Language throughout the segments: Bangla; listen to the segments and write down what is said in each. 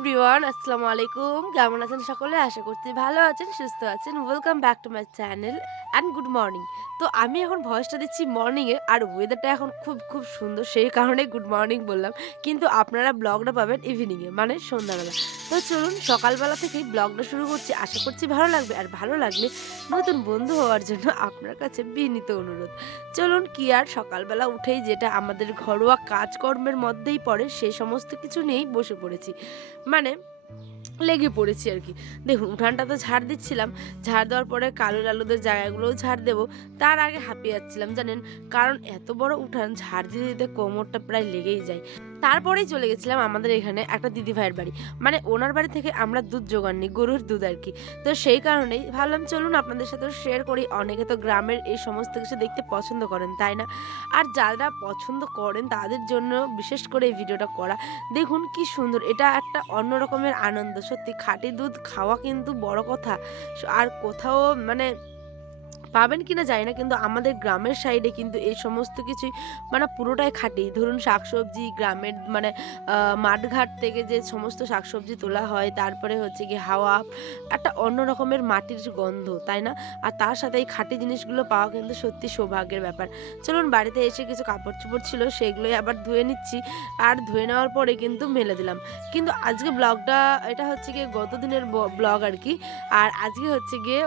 এভরিওয়ান, আসসালামু আলাইকুম। কেমন আছেন সকলে? আশা করছি ভালো আছেন, সুস্থ আছেন। Welcome back to my channel and good morning. তো আমি এখন ভয়েসটা দিচ্ছি মর্নিংয়ে, আর ওয়েদারটা এখন খুব সুন্দর, সেই কারণে গুড মর্নিং বললাম। কিন্তু আপনারা ব্লগটা পাবেন ইভিনিংয়ে, মানে সন্ধ্যাবেলা। তো চলুন সকালবেলা থেকেই ব্লগটা শুরু করছি। আশা করছি ভালো লাগবে, আর ভালো লাগলে নতুন বন্ধু হওয়ার জন্য আপনার কাছে বিনীত অনুরোধ। চলুন, কি আর সকালবেলা উঠেই যেটা আমাদের ঘরোয়া কাজকর্মের মধ্যেই পড়ে, সেই সমস্ত কিছু নিয়েই বসে পড়েছি। মানে লেগে পড়েছি আরকি। দেখুন, উঠানটা তো ঝাড় দিচ্ছিলাম। ঝাড় দেওয়ার পরে কালো লালুদের জায়গাগুলোও ঝাড় দেবো। তার আগে হাঁপিয়ে যাচ্ছিলাম জানেন? কারণ এত বড় উঠান ঝাড় দিতে কোমরটা প্রায় লেগেই যায়। তারপরেই চলে গেছিলাম আমাদের এখানে একটা দিদিভাইয়ের বাড়ি। মানে ওনার বাড়ি থেকে আমরা দুধ জোগান নিই, গরুর দুধ আরকি। তো সেই কারণেই ভাবলাম চলুন আপনাদের সাথেও শেয়ার করি। অনেকে তো গ্রামের এই সমস্ত কিছু দেখতে পছন্দ করেন, তাই না? আর যারা পছন্দ করেন তাদের জন্য বিশেষ করে এই ভিডিওটা করা। দেখুন কি সুন্দর, এটা একটা অন্য রকমের আনন্দ। সত্যি খাঁটি দুধ খাওয়া কিন্তু বড় কথা। আর কোথাও মানে পাবেন কিনা জানি না, কিন্তু আমাদের গ্রামের সাইডে কিন্তু এই সমস্ত কিছুই মানে পুরোটাই খাঁটি। ধরুন শাকসবজি গ্রামের মানে মাঠঘাট থেকে যে সমস্ত শাকসবজি তোলা হয়, তারপরে হচ্ছে গিয়ে হাওয়া, একটা অন্য রকমের মাটির গন্ধ, তাই না? আর তার সাথে এই খাঁটি জিনিসগুলো পাওয়া কিন্তু সত্যি সৌভাগ্যের ব্যাপার। চলুন, বাড়িতে এসে কিছু কাপড়-চোপড় ছিল, সেগুলোই আবার ধুয়ে নিচ্ছি। আর ধুয়ে নেওয়ার পরে কিন্তু মেলে দিলাম। কিন্তু আজকে ব্লগটা, এটা হচ্ছে গিয়ে গত দিনের ব্লগ আরকি। আর আজকে হচ্ছে গিয়ে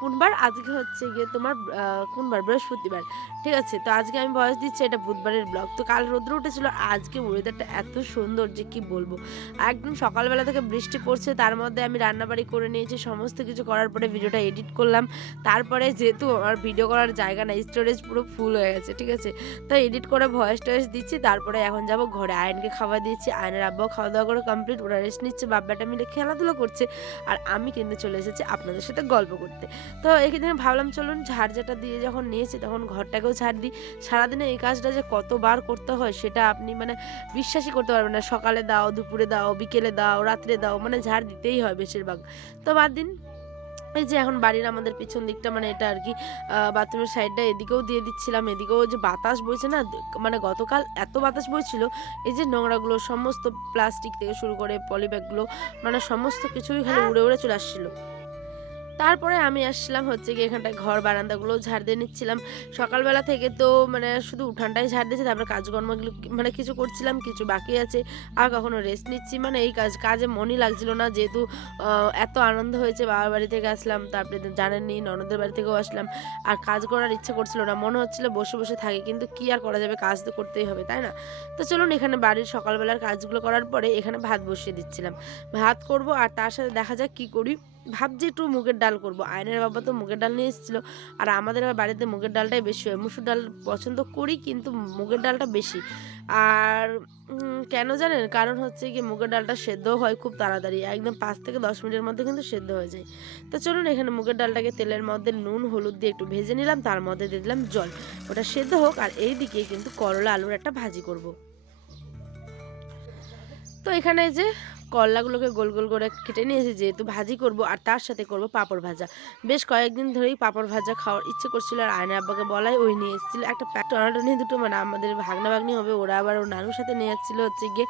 কোন বার? আজকে হচ্ছে গিয়ে তোমার কোন বার? বৃহস্পতিবার। ঠিক আছে? তো আজকে আমি ভয়েস দিচ্ছি, এটা বুধবারের ব্লগ। তো কাল রৌদ্র উঠেছিল, আজকে ওয়েদারটা এত সুন্দর যে কি বলবো। একদম সকালবেলা থেকে বৃষ্টি পড়ছে, তার মধ্যে আমি রান্নাবাড়ি করে নিয়েছি। সমস্ত কিছু করার পরে ভিডিওটা এডিট করলাম। তারপরে যেহেতু আমার ভিডিও করার জায়গা নাই, স্টোরেজ পুরো ফুল হয়ে গেছে। ঠিক আছে? তো এডিট করে ভয়েস-টয়েস দিচ্ছি। তারপরে এখন যাবো ঘরে। আয়নকে খাবার দিয়েছি। আয়নের আব্বাও খাওয়া-দাওয়া করে কমপ্লিট। ওরা রেস্ট নিচ্ছে। বাপ-বেটা মিলে খেলাধুলা করছে। আর আমি কিন্তু চলে এসেছি আপনাদের সাথে গল্প করতে। তো এখানে ভাবলাম চলুন ঝাড় দিয়ে যখন নিয়েছি তখন ঘরটাকেও ঝাড় দিই। সারাদিনে এই কাজটা যে কতবার করতে হয় সেটা আপনি মানে বিশ্বাসই করতে পারবেন না। সকালে দাও, দুপুরে দাও, বিকেলে দাও, রাত্রে দাও, মানে ঝাড় দিতেই হয় বেশিরভাগ। তো বাদ দিন। এই যে এখন বাড়ির আমাদের পিছন দিকটা, মানে এটা আরকি বাথরুমের সাইডটা, এদিকেও দিয়ে দিচ্ছিলাম। এদিকেও যে বাতাস বইছে না, মানে গতকাল এত বাতাস বইছিল, এই যে নোংরাগুলো সমস্ত প্লাস্টিক থেকে শুরু করে পলিব্যাগগুলো, মানে সমস্ত কিছুই খালি উড়ে চলে আসছিল। তারপরে আমি আসছিলাম হচ্ছে গিয়ে এখানটায় ঘর বারান্দাগুলো ঝাড় দিয়ে নিচ্ছিলাম। সকালবেলা থেকে তো মানে শুধু উঠানটাই ঝাড় দিয়েছি, তারপরে কাজকর্মগুলো মানে কিছু করছিলাম, কিছু বাকি আছে। আর কখনো রেস্ট নিচ্ছি। মানে এই কাজে মনই লাগছিল না, যেহেতু এত আনন্দ হয়েছে। বাবার বাড়ি থেকে আসলাম, তারপরে তো জানেনই ননদের বাড়ি থেকেও আসলাম। আর কাজ করার ইচ্ছা করছিল না, মনে হচ্ছিল বসে থাকি। কিন্তু কি আর করা যাবে, কাজ তো করতেই হবে, তাই না? তো চলুন, এখানে বাড়ির সকালবেলার কাজগুলো করার পরে এখানে ভাত বসিয়ে দিচ্ছিলাম। ভাত করব, আর তার সাথে দেখা যাক কি করি। ভাবছি একটু মুগের ডাল করব। আয়নের বাবা তো মুগের ডাল নিয়ে এসেছিল। আর আমাদের আবার বাড়িতে মুগের ডালটাই বেশি হয়। মসুর ডাল পছন্দ করি, কিন্তু মুগের ডালটা বেশি। আর কেন জানেন? কারণ হচ্ছে গিয়ে মুগের ডালটা সেদ্ধও হয় খুব তাড়াতাড়ি। একদম ৫ থেকে ১০ মিনিটের মধ্যে কিন্তু সেদ্ধ হয়ে যায়। তো চলুন, এখানে মুগের ডালটাকে তেলের মধ্যে নুন, হলুদ দিয়ে একটু ভেজে নিলাম। তার মধ্যে দিয়ে দিলাম জল। ওটা সেদ্ধ হোক, আর এইদিকে কিন্তু করলা আলুর একটা ভাজি করব। তো এখানে যে করলাগুলোকে গোল করে কেটে নিয়েছি, যেহেতু ভাজি করব, আর তার সাথে করব পাঁপড় ভাজা। বেশ কয়েকদিন ধরেই পাঁপড় ভাজা খাওয়ার ইচ্ছে করছিল, আর আয়নের আব্বাকে বলাই ওই নিয়ে এসেছিল একটা টনাটনি দুটো, মানে আমাদের ভাগনা-ভাগ্নি হবে, ওরা আবার ওর নানুর সাথে নিয়ে যাচ্ছিল হচ্ছে গিয়ে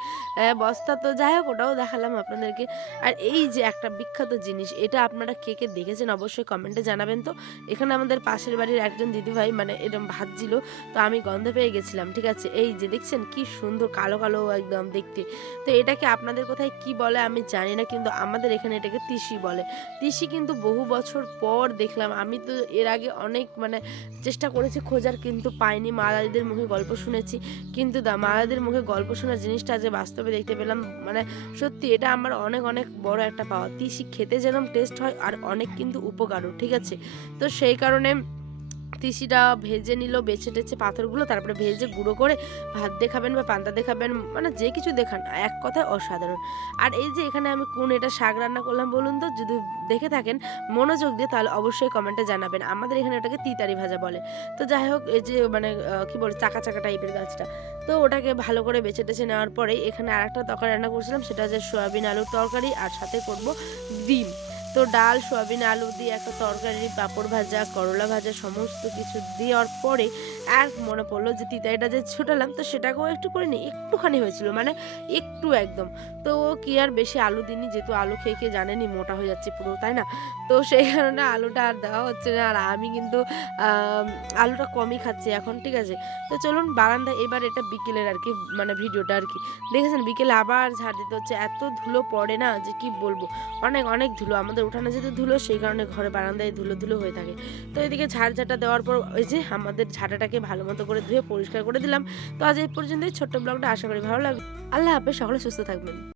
বস্তা। তো যাই হোক, ওটাও দেখালাম আপনাদেরকে। আর এই যে একটা বিখ্যাত জিনিস, এটা আপনারা কে দেখেছেন অবশ্যই কমেন্টে জানাবেন তো। এখানে আমাদের পাশের বাড়ির একজন দিদিভাই মানে এরকম ভাজছিল, তো আমি গন্ধ পেয়ে গেছিলাম। ঠিক আছে? এই যে দেখছেন কি সুন্দর কালো একদম দেখতে। তো এটাকে আপনাদের কোথায় কি বলে আমি জানি না, কিন্তু আমাদের এখানে এটাকে তিসি বলে। তিসি কিন্তু বহু বছর পর দেখলাম। আমি তো এর আগে অনেক মানে চেষ্টা করেছি খোঁজার, কিন্তু পাইনি। মা দাদিদের মুখে গল্প শুনেছি, কিন্তু মা দাদিদের মুখে গল্প শোনার জিনিসটা আজ বাস্তবে দেখতে পেলাম। মানে সত্যি এটা আমার অনেক বড় একটা পাওয়া। তিসি খেতে যেরকম টেস্ট হয়, আর অনেক কিন্তু উপকারও। ঠিক আছে? তো সেই কারণে তিসিটা ভেজে নিল, বেছে পাথরগুলো, তারপরে ভেজে গুঁড়ো করে ভাত দিয়ে খাবেন বা পান্তা দিয়ে খাবেন, মানে যে কিছু দিয়ে খান, এক কথায় অসাধারণ। আর এই যে এখানে আমি কোন এটা শাক রান্না করলাম বলুন তো? যদি দেখে থাকেন মনোযোগ দিয়ে, তাহলে অবশ্যই কমেন্টে জানাবেন। আমাদের এখানে ওটাকে তিতারি ভাজা বলে। তো যাই হোক, এই যে মানে কি বলে, চাকা টাইপের গাছটা, তো ওটাকে ভালো করে বেছে নেওয়ার পরে এখানে আরেকটা তরকারি রান্না করছিলাম, সেটা হচ্ছে সয়াবিন আলুর তরকারি, আর সাথে করব ডিম। তো ডাল, সয়াবিন, আলু দিয়ে একটা তরকারি, পাঁপড় ভাজা, করলা ভাজা সমস্ত কিছু দেওয়ার পরে আর মনে পড়লো যে তিতাইটা যে ছোটালাম তো সেটাকেও একটু করে নিই। একটুখানি হয়েছিল মানে একটু একদম। তো কি আর বেশি আলু দিইনি যেহেতু আলু খেয়ে, খেয়ে জানেনই মোটা হয়ে যাচ্ছি পুরো, তাই না? তো সেই কারণে আলুটা আর দেওয়া হচ্ছে না। আর আমি কিন্তু আম আলুটা কমই খাচ্ছি এখন, ঠিক আছে? তো চলুন বারান্দায় এবার এটা বিকেলের আরকি মানে ভিডিওটা আরকি। দেখেছেন বিকেলে আবার ঝাড় দিতে হচ্ছে। এত ধুলো পড়ে না যে কি বলবো। অনেক, অনেক ধুলো। আমাদের উঠানে যেহেতু ধুলো সেই কারণে ঘরে বারান্দায় ধুলো, ধুলো হয়ে থাকে। তো এদিকে ঝাড়-ঝাঁটা দেওয়ার পর ওই যে আমাদের ঝাঁটাটাকে ভালো মতো করে ধুয়ে পরিষ্কার করে দিলাম। তো আজ এই পর্যন্তই ছোট্ট ব্লগটা আশা করি ভালো লাগবে। আল্লাহ হাফেজ, সকলে সুস্থ থাকবেন।